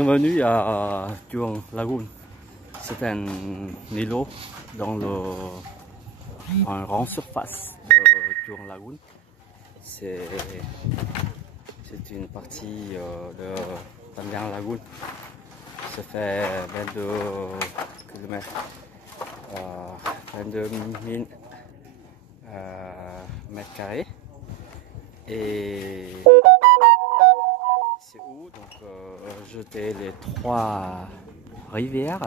Bienvenue à Chuồng Lagoon. C'est un îlot dans en grande surface de Chuồng Lagoon. C'est une partie de Panjang Lagoon. Ça fait 22 km, 22 000 mètres carrés. Et c'est où donc jeter les trois rivières,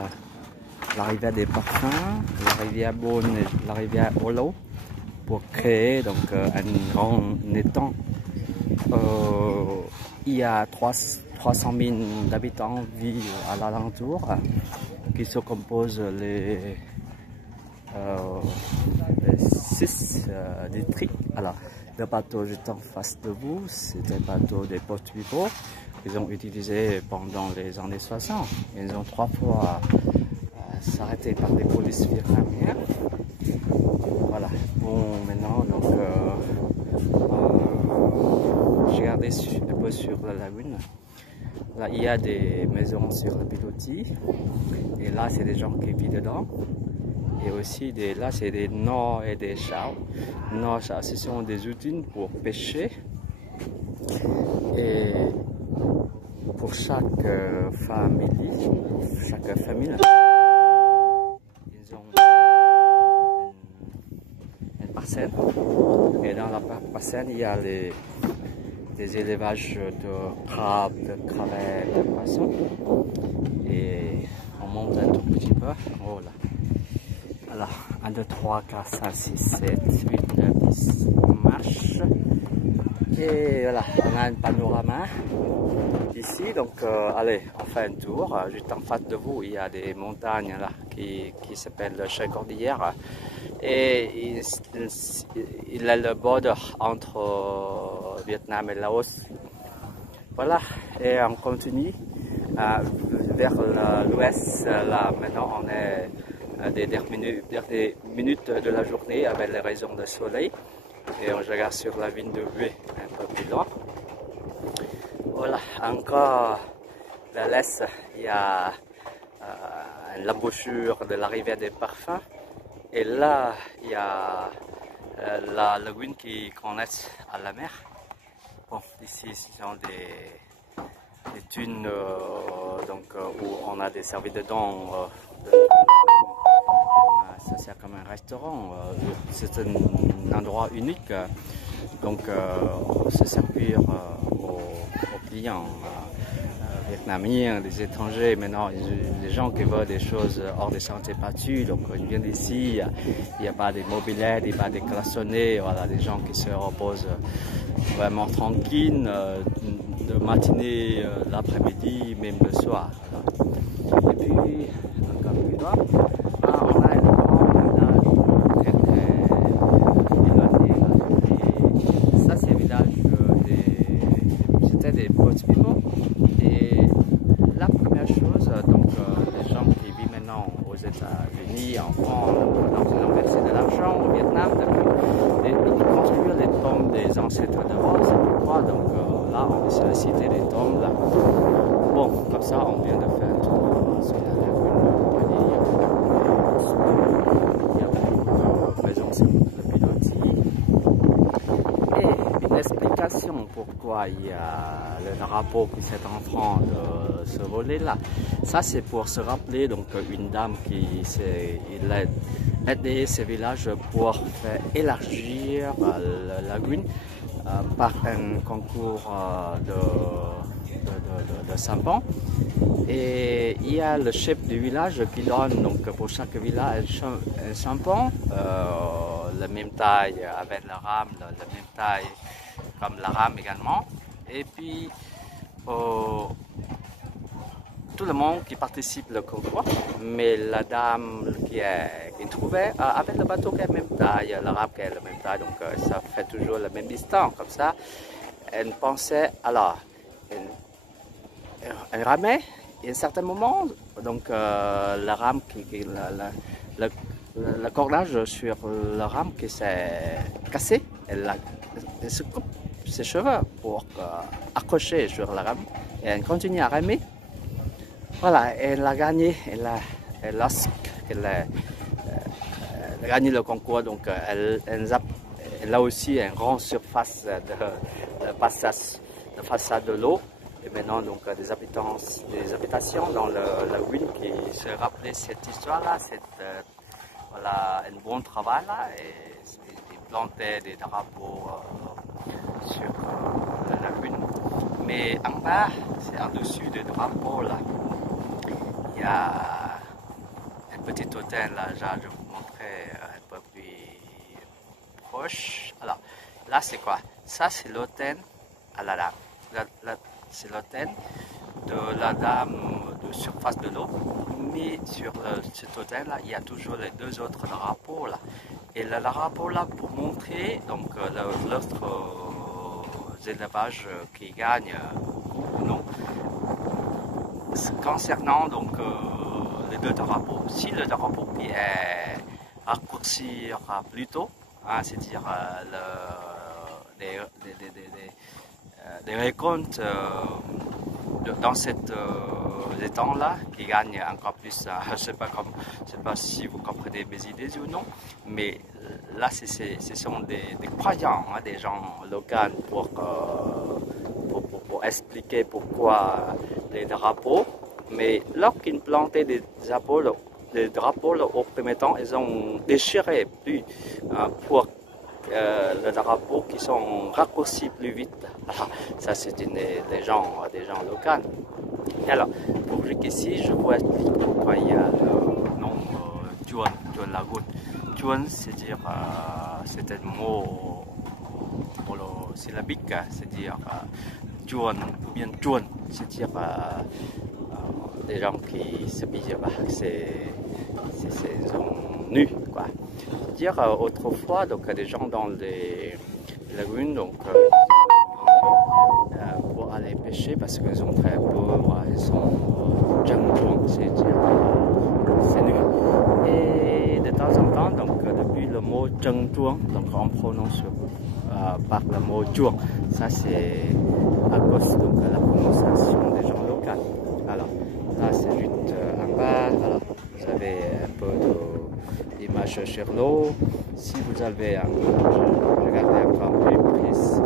la rivière des parfums, la rivière Beaune et la rivière Olo, pour créer donc un grand étang. Il y a 300 000 habitants vivent à l'alentour, qui se composent les 6 districts. Alors, le bateau juste en face de vous, c'est un bateau des porte-pipeaux qu'ils ont utilisé pendant les années 60. Ils ont 3 fois s'arrêté par des polices vietnamiennes. Voilà. Bon, maintenant, donc, j'ai regardé un peu sur la lagune. Là, il y a des maisons sur le pilotis. Et là, c'est des gens qui vivent dedans. Et aussi, là, c'est des nors et des chars. Nors, ce sont des usines pour pêcher. Et pour chaque famille, ils ont une parcelle. Et dans la parcelle, il y a des élevages de crabes, de crevettes, de poissons. Et on monte un tout petit peu. Oh là. Alors, 1, 2, 3, 4, 5, 6, 7, 8, 9, 10, on marche. Et voilà, on a un panorama ici. Donc, allez, on fait un tour. Juste en face de vous, il y a des montagnes là qui s'appellent la chaîne cordillère. Et il a le border entre Vietnam et Laos. Voilà, et on continue vers l'ouest. Là, maintenant, on est des dernières minutes de la journée avec les rayons de soleil. Et on regarde sur la ville de Hue un peu plus loin. Voilà, encore vers l'est, il y a l'embouchure de la rivière des parfums. Et là, il y a la lagune qui connecte à la mer. Bon, ici, ce sont des dunes où on a des servis dedans. Ça sert comme un restaurant. C'est un endroit unique. Donc, se servir aux clients vietnamiens, des étrangers. Maintenant, les gens qui veulent des choses hors des sentiers battus. Donc, ils viennent ici. Il n'y a pas de mobilettes, il n'y a pas de klaxonnés. Voilà, des gens qui se reposent vraiment tranquilles de matinée, l'après-midi, même le soir. Voilà. Et puis, encore plus loin, on a un grand village très éloigné. Ça, c'est le village c'était des porte-pipeaux. Et la première chose, donc, les gens qui vivent maintenant aux États-Unis, en France, donc ils ont versé de l'argent au Vietnam, ils construisent les tombes des ancêtres de base, c'est pourquoi, donc là, on essaie de citer les tombes. Là. Bon, comme ça, on vient de faire un tour sur la pourquoi il y a le drapeau qui est en train de se voler là. Ça, c'est pour se rappeler donc une dame qui a aidé ce village pour faire élargir la lagune par un concours de sampan. Et il y a le chef du village qui donne donc pour chaque village un sampan, la même taille avec la rame, la même taille comme la rame également. Et puis tout le monde qui participe au concours, mais la dame qui est trouvée avec le bateau qui est la même taille, la rame qui est la même taille, donc ça fait toujours la même distance. Comme ça, elle pensait, alors, elle ramait, et à un certain moment, donc la rame, le cordage sur la rame qui s'est cassé, elle se coupe ses cheveux pour accrocher sur la rame et elle continue à ramer. Voilà, elle a gagné, elle a gagné le concours, donc elle a aussi une grande surface de façade de l'eau. Et maintenant, donc, des habitations dans la lagune qui se rappelaient cette histoire-là, voilà, un bon travail là, et ils plantaient des drapeaux sur la lagune. Mais en bas, c'est en-dessus des drapeaux là, il y a un petit hôtel là, je vais vous montrer un peu plus proche. Alors, là c'est quoi? Ça c'est l'hôtel à la dame. C'est l'hôtel de la dame de surface de l'eau, mais sur cet hôtel là, il y a toujours les deux autres drapeaux là. Et le drapeau là pour montrer donc l'autre élevage qui gagne ou non. Concernant donc les deux drapeaux, si le drapeau qui est raccourci plus tôt, hein, c'est-à-dire les récoltes dans cet étang-là qui gagne encore plus, je ne sais pas si vous comprenez mes idées ou non, mais là ce sont des croyants, hein, des gens locaux pour expliquer pourquoi les drapeaux. Mais lorsqu'ils plantaient des drapeaux au premier temps, ils ont déchiré plus pour les drapeaux qui sont raccourcis plus vite. Ça, c'est des gens locaux. Alors, pour jusqu'ici, je vous explique pourquoi il y a le nom Juan Lagoon. Juan, c'est-à-dire, c'est un mot syllabique, c'est-à-dire Juan ou bien Juan, c'est-à-dire des gens qui s'habillent, c'est nus, quoi. C'est-à-dire autrefois, donc des gens dans les lagunes, donc pour aller pêcher parce qu'ils sont très pauvres, ils sont jangjuang, c'est-à-dire c'est nu. Et de temps en temps, donc depuis le mot jangjuang, donc on prononce par le mot juang. Ça c'est à cause de la prononciation des gens locaux. Alors là c'est juste en bas. Alors vous avez un peu d'image sur l'eau. Si vous avez un regardez encore plus proche.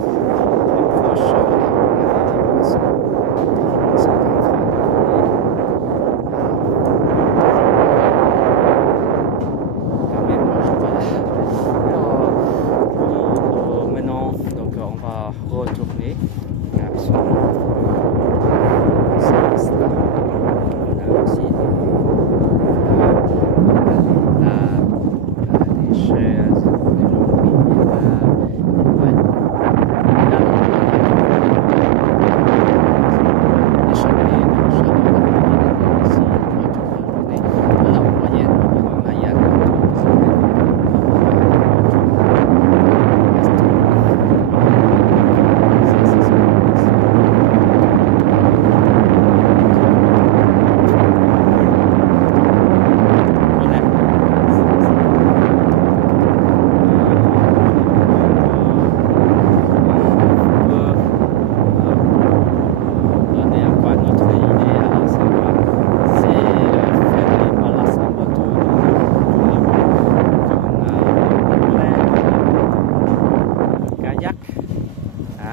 Maintenant, donc on va retourner sur service là. On a aussi des chaises, des gens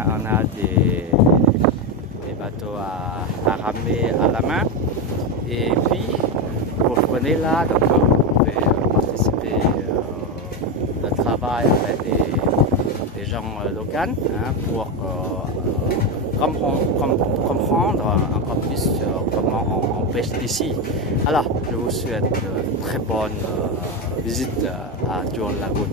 on a des bateaux à ramener à la main. Et puis, vous prenez là, donc vous pouvez participer au travail avec des gens locaux pour comprendre encore plus comment on pêche ici. Alors, je vous souhaite une très bonne visite à Juan Lagoon.